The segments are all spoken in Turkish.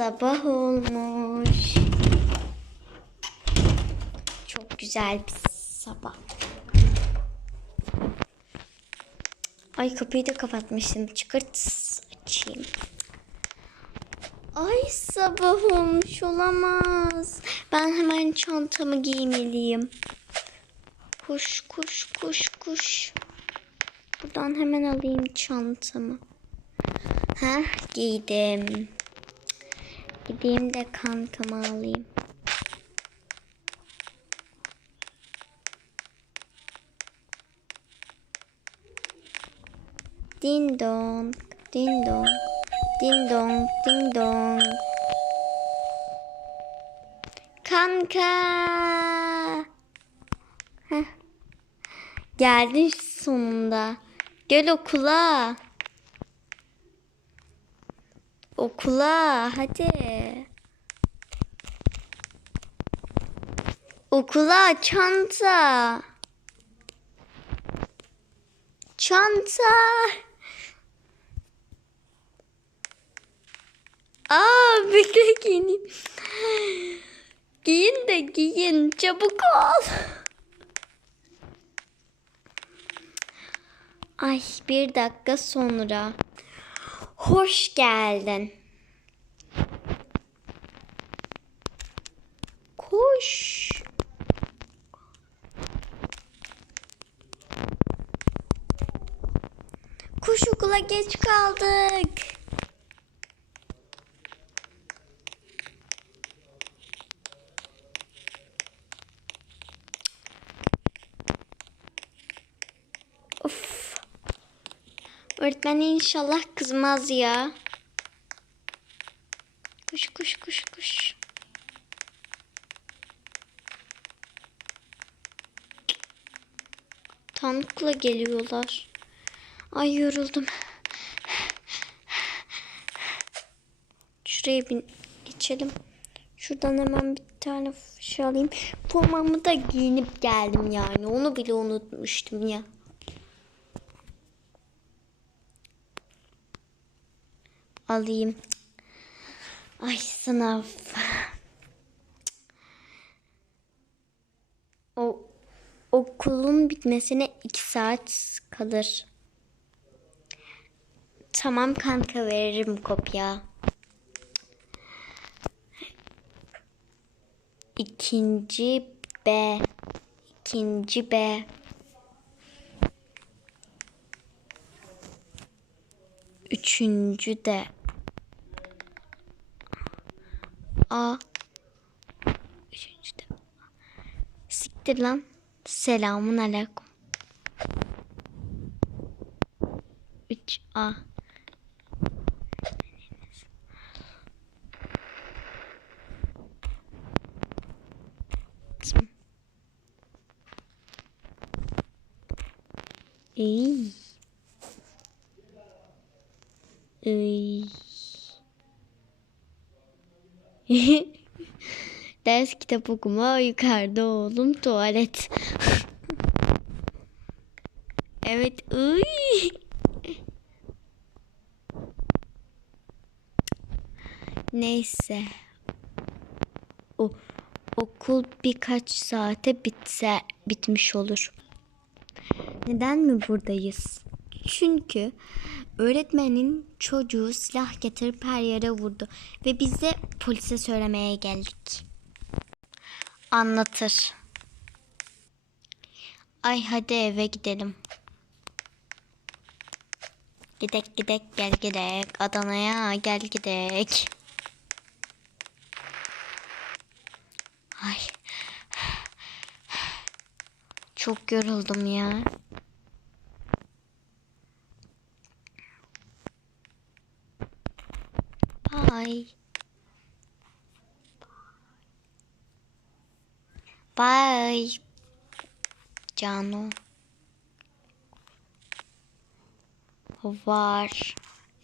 sabah olmuş. Çok güzel bir sabah. Ay kapıyı da kapatmışım. Çıkırt açayım. Ay sabah olmuş olamaz. Ben hemen çantamı giymeliyim. Kuş kuş kuş kuş. Buradan hemen alayım çantamı. Heh giydim. Gideyim de kankamı alayım. Ding dong, ding dong, ding dong, ding dong. Kanka. Heh. Geldin sonunda. Gel okula. Okula hadi. Okula çanta. Çanta. Aa bekle giyineyim. Giyin de giyin çabuk ol. Ay bir dakika sonra. Hoş geldin. Koş. Koş okula geç kaldık. Öğretmen inşallah kızmaz ya. Kuş kuş kuş kuş. Tankla geliyorlar. Ay yoruldum. Şuraya bin geçelim. Şuradan hemen bir tane şey alayım. Formamı da giyinip geldim yani. Onu bile unutmuştum ya. Alayım. Ay sınav. O okulun bitmesine iki saat kalır. Tamam kanka veririm kopya. İkinci B. İkinci B. Üçüncü de. A. Üçüncü de. Siktir lan. Selamun aleyküm. 3A. İyi. İyi. Ders kitap okuma yukarıda oğlum tuvalet. evet. Uy. Neyse. O okul birkaç saate bitse bitmiş olur. Neden mi buradayız? Çünkü öğretmenin çocuğu silah getirip her yere vurdu ve biz de polise söylemeye geldik. Anlatır. Ay hadi eve gidelim. Gidek gidek gel gidek Adana'ya gel gidek. Ay. Çok yoruldum ya. Bye. Bye. Cano. Var.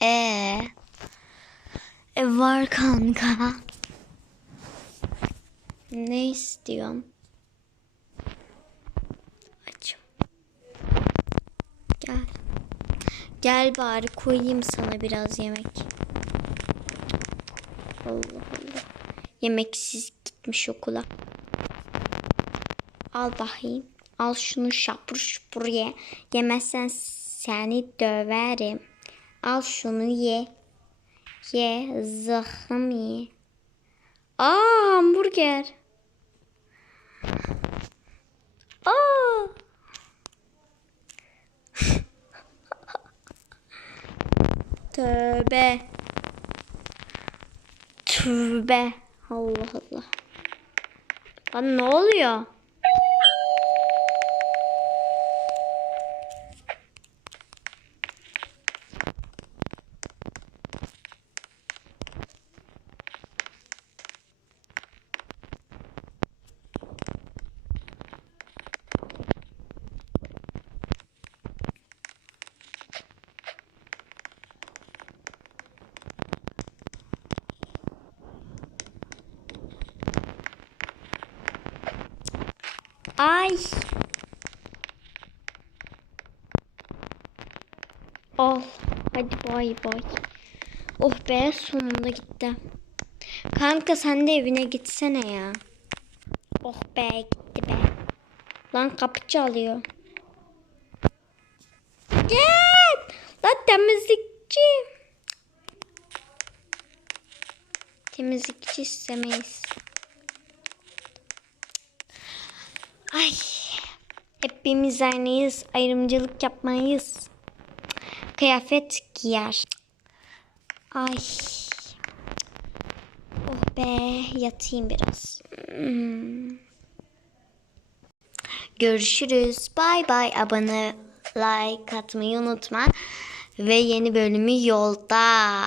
E. E var kanka. Ne istiyorsun? Açım. Gel. Gel bari koyayım sana biraz yemek. Allah Allah. Yemeksiz gitmiş okula. Al bakayım. Al şunu şapur şupur ye. Yemezsen seni döverim. Al şunu ye. Ye zahım ye. Aa hamburger. Aa. Tövbe. Tövbe. Allah Allah. Lan ne oluyor? Ay. Al. Hadi bay bay. Oh be sonunda gitti. Kanka sen de evine gitsene ya. Oh be gitti be. Lan kapı çalıyor. Gel. Lan temizlikçi. Temizlikçi istemeyiz. Ay. Hepimiz aynıyız. Ayrımcılık yapmayız. Kıyafet giyer. Ay. Oh be yatayım biraz. Hmm. Görüşürüz. Bye bye. Abone like atmayı unutma. Ve yeni bölümü yolda.